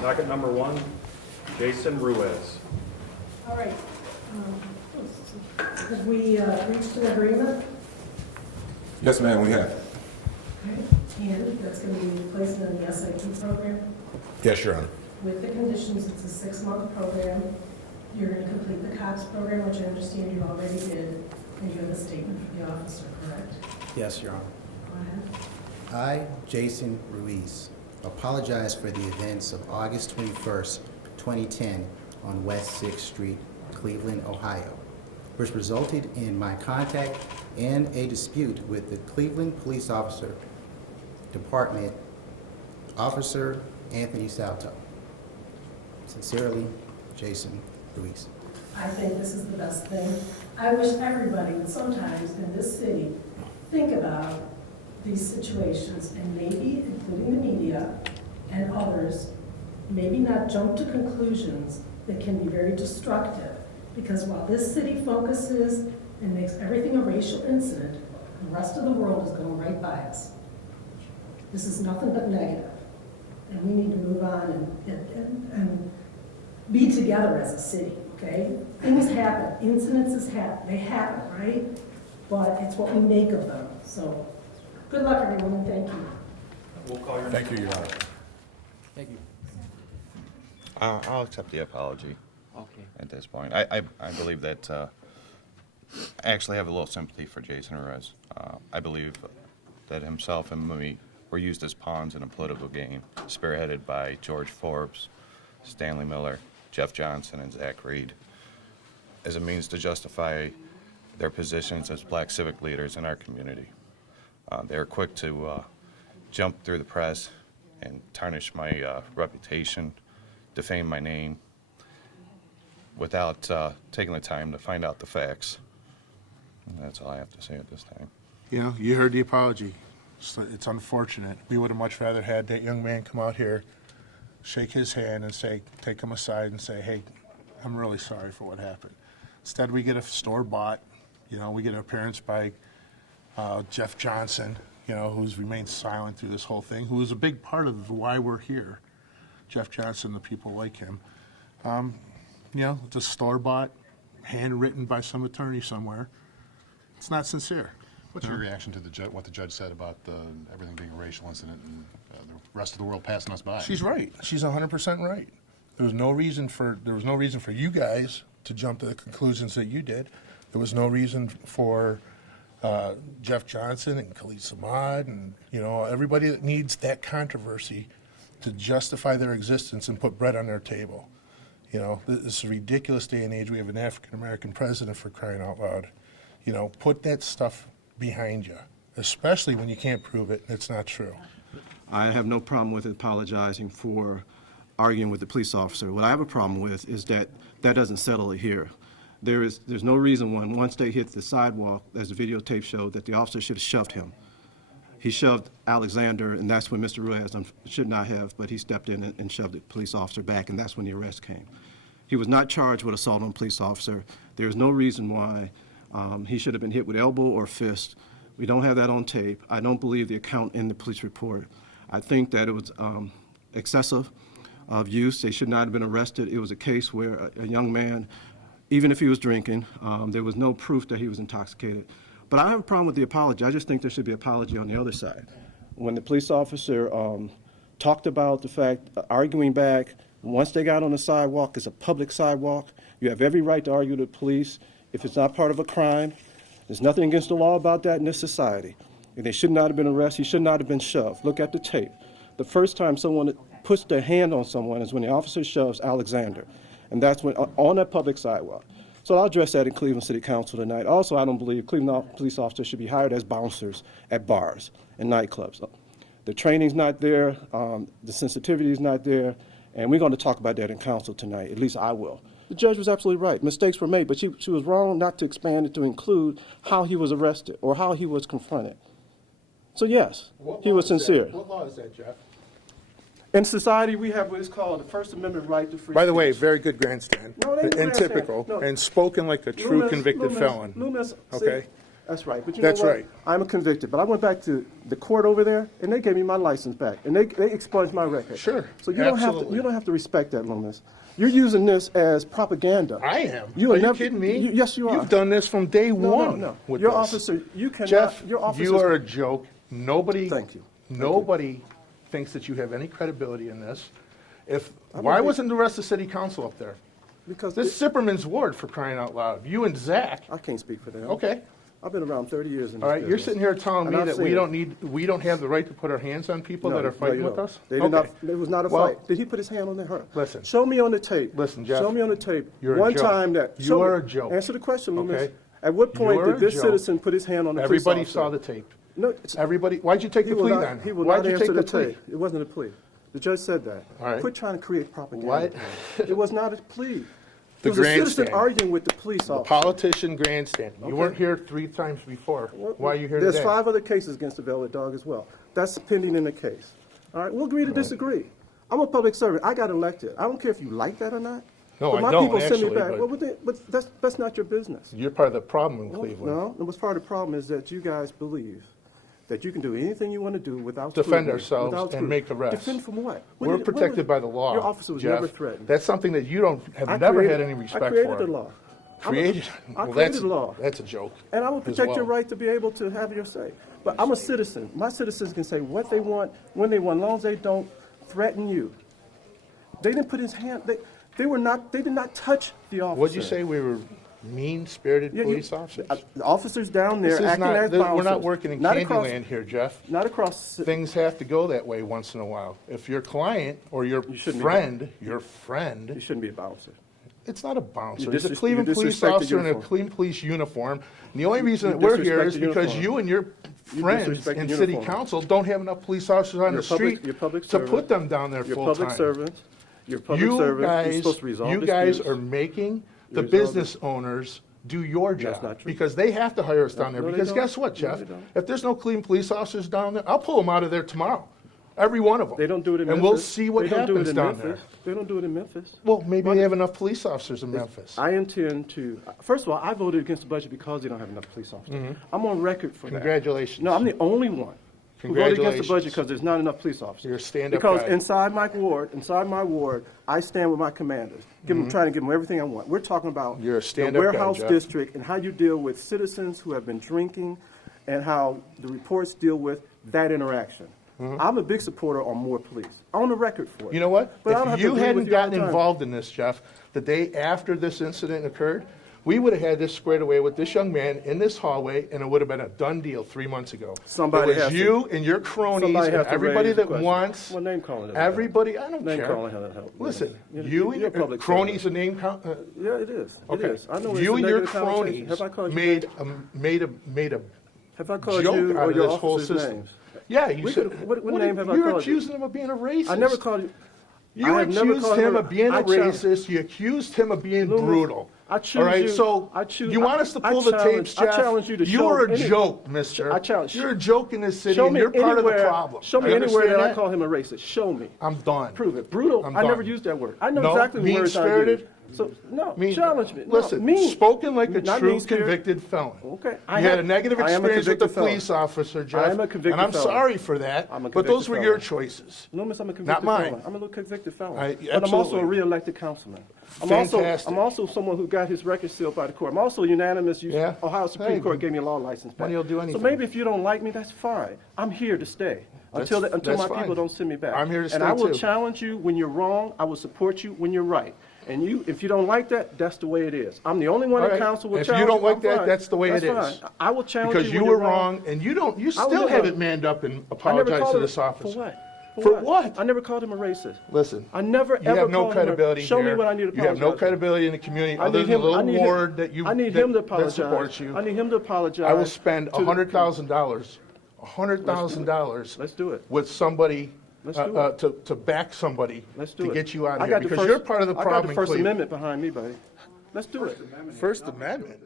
Docket number 1, Jason Ruiz. All right. Have we reached an agreement? Yes, ma'am, we have. Okay. And that's going to be placed in the SIT program. Yes, Your Honor. With the conditions, it's a 6-month program. You're going to complete the COPS program, which I understand you already did, and you have a statement for the officer, correct? Yes, Your Honor. Go ahead. I, Jason Ruiz, apologize for the events of August 21st, 2010 on West 6th Street, Cleveland, Ohio, which resulted in my contact and a dispute with the Cleveland Police Officer Department, Officer Anthony Sauto. Sincerely, Jason Ruiz. I think this is the best thing. I wish everybody would sometimes in this city think about these situations and maybe, including the media and others, maybe not jump to conclusions that can be very destructive. Because while this city focuses and makes everything a racial incident, the rest of the world is going right by us. This is nothing but negative. And we need to move on and be together as a city, okay? Things happen, incidences happen, they happen, right? But it's what we make of them. So good luck, everyone, and thank you. We'll call your Thank you, Your Honor. Thank you. I'll accept the apology. Okay. At this point. I believe that I actually have a little sympathy for Jason Ruiz. I believe that himself and me were used as pawns in a political game, spearheaded by George Forbes, Stanley Miller, Jeff Johnson, and Zach Reed, as a means to justify their positions as black civic leaders in our community. They were quick to jump through the press and tarnish my reputation, defame my name, without taking the time to find out the facts. And that's all I have to say at this time. You know, you heard the apology. It's unfortunate. We would have much rather had that young man come out here, shake his hand and say, take him aside and say, hey, I'm really sorry for what happened. Instead, we get a store-bought, we get an appearance by Jeff Johnson, who's remained silent through this whole thing, who is a big part of why we're here. Jeff Johnson, the people like him. It's a store-bought, handwritten by some attorney somewhere. It's not sincere. What's your reaction to what the judge said about everything being a racial incident and the rest of the world passing us by? She's right. She's 100% right. There was no reason for you guys to jump to the conclusions that you did. There was no reason for Jeff Johnson and Khalid Samad and everybody that needs that controversy to justify their existence and put bread on their table. This is a ridiculous day and age. We have an African-American president, for crying out loud. Put that stuff behind you, especially when you can't prove it and it's not true. I have no problem with apologizing for arguing with the police officer. What I have a problem with is that doesn't settle it here. There's no reason once they hit the sidewalk, as the videotape showed, that the officer should have shoved him. He shoved Alexander, and that's when Mr. Ruiz should not have, but he stepped in and shoved the police officer back, and that's when the arrest came. He was not charged with assault on a police officer. There's no reason why he should have been hit with elbow or fist. We don't have that on tape. I don't believe the account in the police report. I think that it was excessive of use. They should not have been arrested. It was a case where a young man, even if he was drinking, there was no proof that he was intoxicated. But I have a problem with the apology. I just think there should be an apology on the other side. When the police officer talked about the fact, arguing back, once they got on the sidewalk, it's a public sidewalk. You have every right to argue with the police if it's not part of a crime. There's nothing against the law about that in this society. And they should not have been arrested. He should not have been shoved. Look at the tape. The first time someone puts their hand on someone is when the officer shoves Alexander. And that's when on that public sidewalk. So I'll address that in Cleveland City Council tonight. Also, I don't believe Cleveland police officers should be hired as bouncers at bars and nightclubs. The training's not there, the sensitivity is not there, and we're going to talk about that in council tonight. At least I will. The judge was absolutely right. Mistakes were made, but she was wrong not to expand it to include how he was arrested or how he was confronted. So yes, he was sincere. What law is that, Jeff? In society, we have what is called the First Amendment right to free By the way, speech. very good grandstand. No, it ain't and grandstand. typical, No. and spoken like a true convicted felon. Loomis, Okay? That's right. But you That's know what? right. I'm a convicted. But I went back to the court over there, and they gave me my license back, and they expunged my record. Sure, So you absolutely. don't have to respect that, Loomis. You're using this as propaganda. I am. You Are you never, kidding me? Yes, you are. You've done this from day one. No. With Your this. officer, you cannot. Jeff, your officers, you are a joke. Nobody. Thank you. Nobody thinks that you have any credibility in this. Why wasn't the rest of city council up there? because This is Zipperman's ward, for crying out loud. You and Zach. I can't speak for them. Okay. I've been around 30 years in this All right. You're business. sitting here telling And me I've that seen we don't have the right to put our hands on people that are fighting you with don't. us. They did not. It was not a Well, fight. Did he put his hand on her? Listen. Show me on the tape. Listen, Jeff. Show me on the tape. You're a one joke. time that. You show are me- a joke. Answer the question, Loomis. Okay. At what point You are did a this joke. citizen put his hand on the Everybody police saw officer? the tape. No, it's, Everybody. Why'd you take he the will plea not, then? he will Why'd not you answer take the the plea? plea. It wasn't a plea. The judge said that. All right. Quit trying to create propaganda. What? It was not a plea. The It was a citizen grandstand. arguing with the police The officer. politician grandstanding. Okay. You weren't here 3 times before. Why are you here There's today? 5 other cases against the Velvet Dog as well. That's pending in the case. All right, we'll agree to disagree. I'm a public servant. I got elected. I don't care if you like that or not. No, but I my don't, people send me actually, back. but- But that's not your business. You're part of the problem in Cleveland. No, and what's part of the problem is that you guys believe that you can do anything you want to do without Defend scrutiny, ourselves without and scrutiny. make arrests. Defend from what? We're protected by the law. Your officer was Jeff. never threatened. That's something that you have I never created- had any respect I created for. the law. Created? I Well, created the law. That's a joke. And I will as protect your well. right to be able to have your say. But I'm a citizen. My citizens can say what they want, when they want, as long as they don't threaten you. They didn't put his hand, they did not touch the officer. What'd you say? We were mean-spirited Yeah, police officers? The officers down there This is acting not, as we're bouncers. not working in Not across- Candyland here, Jeff. Not across, Things have to go that way once in a while. If your client or your shouldn't be friend, you shouldn't be a bouncer. it's not a bouncer. You It's a disres- Cleveland you police disrespect the officer in a uniform. Cleveland police uniform. And the only reason You that we're here disrespect is the because uniform. you and your You friends disrespect in the city uniform. council don't have enough police officers on You're the a public- street you're a public to servant. put them down there You're a full-time. public servant. You're a public You servant. You're guys, supposed to resolve you guys disputes. are making the Resolve business owners do your That's job. not true. Because they have to hire us down there. No, they Because don't. guess what, No, Jeff? they don't. If there's no Cleveland police officers down there, I'll pull them out of there tomorrow. Every one of them. They don't do it in And Memphis. we'll see what They don't do it happens in down Memphis. there. They don't do it in Memphis. Well, maybe they have enough police officers in Memphis. I intend to, first of all, I voted against the budget because they don't have enough police officers. I'm on record for that. Congratulations. No, I'm the only one who voted against the budget Congratulations. because there's not enough police officers. You're a stand-up Because guy. inside my ward, I stand with my commanders, trying to give them everything I want. We're talking about Mm-hmm. You're a the stand-up guy, warehouse Jeff. district and how you deal with citizens who have been drinking and how the reports deal with that interaction. I'm a big supporter on more police. On the record for it. Mm-hmm. You know what? But I don't have If to you agree with hadn't you all the gotten time. involved in this, Jeff, the day after this incident occurred, we would have had this squared away with this young man in this hallway, and it would have been a done deal 3 months ago. Somebody it was has to- you and your cronies Somebody and has to everybody raise the that question. wants. Well, name calling doesn't Everybody, I don't Name care. calling doesn't help. Listen, You're- you you're and a your public cronies servant. and name count. Yeah, it is. Okay. It is. I know it's You a and your negative connotation. cronies Have I called you made names? a Have I called joke you out or of your this whole officers' system. names? Yeah, you We said. could- what name have I You're called you? accusing him of being a racist. I never called you. You I have never accused called him of being I a challenge- racist. You accused him of being Loomis, brutal. I choose All right, you. so I choose- you want us to I pull the challenge- tapes, I Jeff? challenge you to show You're a any- joke, mister. I challenge- You're a joke in this city, Show and me you're part of the anywhere. problem. Show me You anywhere that understand I call him a racist. Show me. I'm done. Prove it. Brutal. I'm I never done. used that word. I know No, exactly the words I use. mean-spirited? So no, Mean- challenge me. No, Listen, mean. spoken like a Not true mean-spirited. convicted felon. Okay. You had a negative I am a experience with the convicted felon. police officer, Jeff. I am a convicted and I'm felon. sorry for that, I'm a but those convicted were felon. your choices. Loomis, I'm a convicted Not mine. felon. I'm a little convicted felon. I- but I'm also a absolutely. re-elected councilman. Fantastic. I'm also someone who got his record sealed by the court. I'm also unanimous. Yeah. Ohio Supreme Hey, Court gave me a law license back. money will do anything. So maybe if you don't like me, that's fine. I'm here to stay until That's my fine. people don't send me back. I'm here to And stay, I will too. challenge you when you're wrong. I will support you when you're right. And if you don't like that, that's the way it is. I'm the only one All in right. council will If you challenge. don't like I'm that, fine. that's the way it That's is. fine. I will challenge Because you you when were you're wrong, and you still never- haven't manned up and I never apologized called to him- this officer. For what? For what? I never called him a racist. Listen, I never you ever have no called him a- credibility Show me here. what I need to You have no apologize for. credibility in the community I other need than him. the I little need him- ward that you I need that, him to that apologize. supports you. I need him to apologize. I will spend to the- $100,000, $100,000. Let's do it. With somebody Let's do it. to back somebody Let's do to it. get you out I of got here the because first- you're part of the I got problem the in First Cleveland. Amendment behind me, buddy. Let's do it. First Amendment.